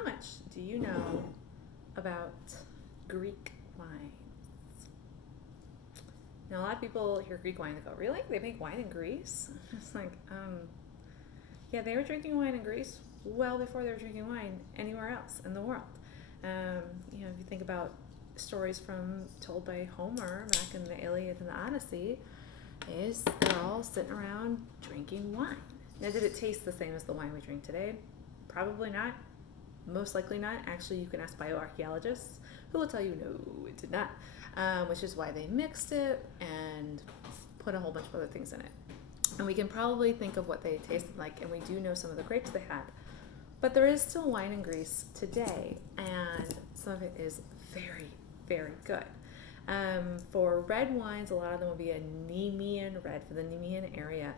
How much do you know about Greek wines? Now, a lot of people hear Greek wine and go, really? They make wine in Greece? It's like, yeah, they were drinking wine in Greece well before they were drinking wine anywhere else in the world. You know, if you think about stories told by Homer back in the Iliad and the Odyssey, is they're all sitting around drinking wine. Now, did it taste the same as the wine we drink today? Probably not. Most likely not. Actually, you can ask bioarchaeologists who will tell you no, it did not, which is why they mixed it and put a whole bunch of other things in it. And we can probably think of what they tasted like, and we do know some of the grapes they had. But there is still wine in Greece today, and some of it is very, very good. For red wines, a lot of them will be a Nemean red for the Nemean area.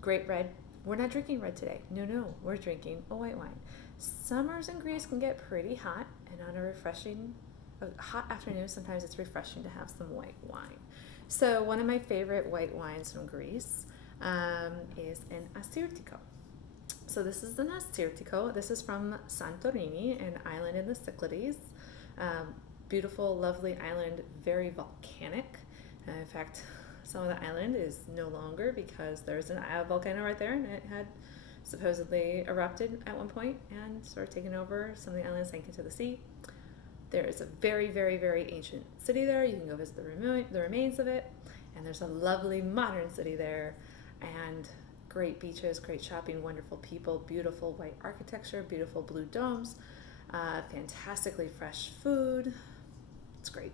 Great red. We're not drinking red today. No, we're drinking a white wine. Summers in Greece can get pretty hot, and on a hot afternoon, sometimes it's refreshing to have some white wine. So one of my favorite white wines from Greece is an Assyrtiko. So this is an Assyrtiko. This is from Santorini, an island in the Cyclades. Beautiful, lovely island, very volcanic. In fact, some of the island is no longer because there's a volcano right there, and it had supposedly erupted at one point and sort of taken over. Some of the islands sank into the sea. There is a very, very, very ancient city there. You can go visit the remains of it. And there's a lovely modern city there, and great beaches, great shopping, wonderful people, beautiful white architecture, beautiful blue domes, fantastically fresh food. It's great.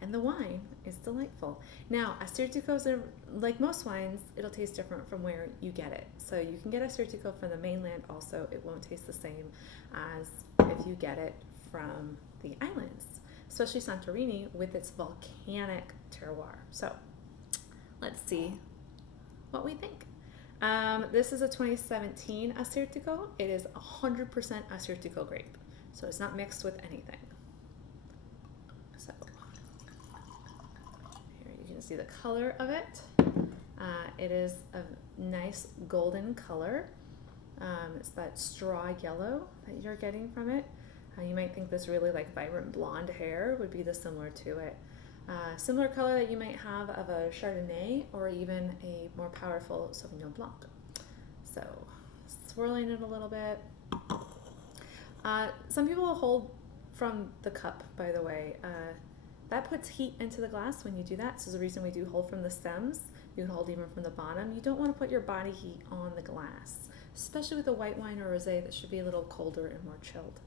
And the wine is delightful. Now, Assyrtikos are, like most wines, it'll taste different from where you get it. So you can get Assyrtiko from the mainland also. It won't taste the same as if you get it from the islands, especially Santorini with its volcanic terroir. So let's see what we think. This is a 2017 Assyrtiko. It is 100% Assyrtiko grape. So it's not mixed with anything. So here you can see the color of it. It is a nice golden color. It's that straw yellow that you're getting from it. You might think this really like vibrant blonde hair would be the similar to it. Similar color that you might have of a Chardonnay or even a more powerful Sauvignon Blanc. So swirling it a little bit. Some people hold from the cup, by the way. That puts heat into the glass when you do that. So the reason we do hold from the stems. You can hold even from the bottom. You don't want to put your body heat on the glass, especially with a white wine or rosé that should be a little colder and more chilled.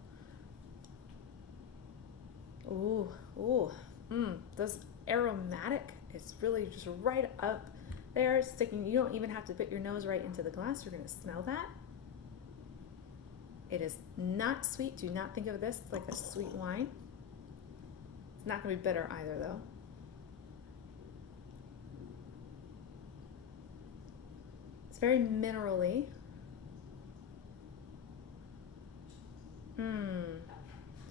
This aromatic is really just right up there, sticking. You don't even have to put your nose right into the glass. You're going to smell that. It is not sweet. Do not think of this like a sweet wine. It's not going to be bitter either, though. It's very minerally.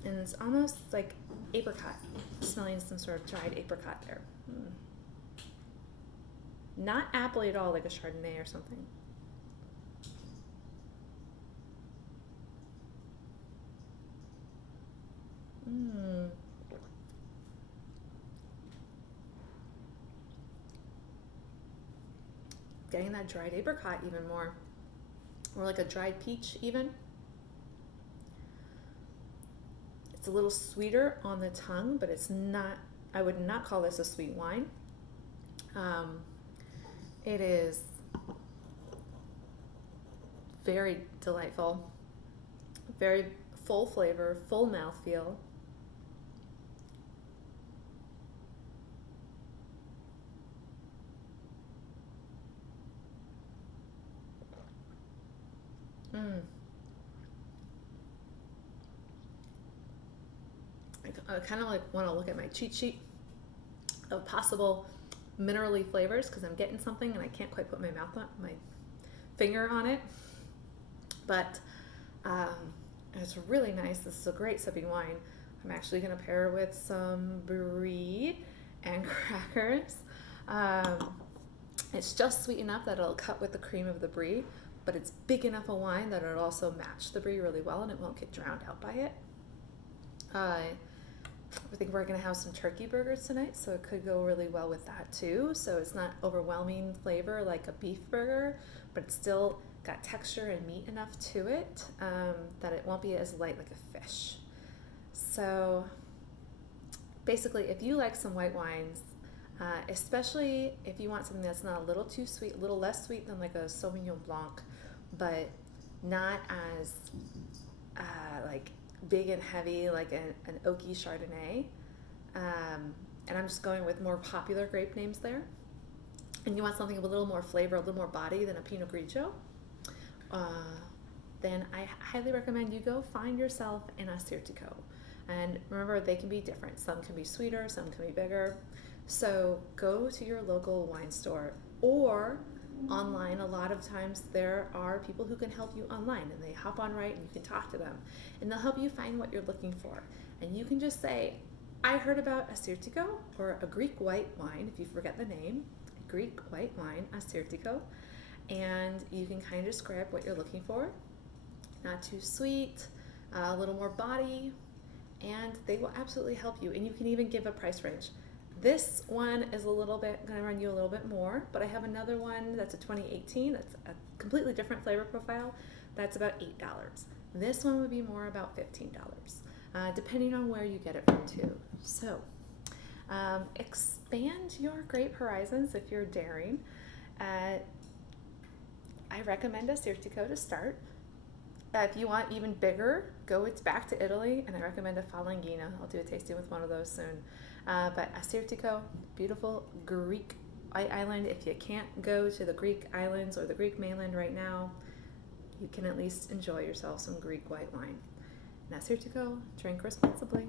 And it's almost like apricot, smelling some sort of dried apricot there. Not apple at all, like a Chardonnay or something. Getting that dried apricot even more, or like a dried peach even. It's a little sweeter on the tongue, but it's not, I would not call this a sweet wine. It is very delightful, very full flavor, full mouthfeel. I kind of like want to look at my cheat sheet of possible minerally flavors because I'm getting something and I can't quite put my finger on it. But it's really nice. This is a great sipping wine. I'm actually going to pair it with some brie and crackers. It's just sweet enough that it'll cut with the cream of the brie, but it's big enough a wine that it'll also match the brie really well and it won't get drowned out by it. I think we're going to have some turkey burgers tonight, so it could go really well with that too. So it's not overwhelming flavor like a beef burger, but it's still got texture and meat enough to it that it won't be as light like a fish. So basically, if you like some white wines, especially if you want something that's not a little too sweet, a little less sweet than like a Sauvignon Blanc, but not as like big and heavy like an oaky Chardonnay, and I'm just going with more popular grape names there, and you want something with a little more flavor, a little more body than a Pinot Grigio, then I highly recommend you go find yourself an Assyrtiko. And remember, they can be different. Some can be sweeter, some can be bigger. So go to your local wine store or online. A lot of times there are people who can help you online, and they hop on right and you can talk to them and they'll help you find what you're looking for. And you can just say, I heard about Assyrtiko, or a Greek white wine if you forget the name, a Greek white wine, Assyrtiko, and you can kind of describe what you're looking for. Not too sweet, a little more body, and they will absolutely help you. And you can even give a price range. This one is a little bit going to run you a little bit more, but I have another one that's a 2018 that's a completely different flavor profile that's about $8. This one would be more about $15, depending on where you get it from too. So expand your grape horizons if you're daring. I recommend Assyrtiko to start. If you want even bigger, it's back to Italy, and I recommend a Falanghina. I'll do a tasting with one of those soon. But Assyrtiko, beautiful Greek island. If you can't go to the Greek islands or the Greek mainland right now, you can at least enjoy yourself some Greek white wine. And Assyrtiko, drink responsibly.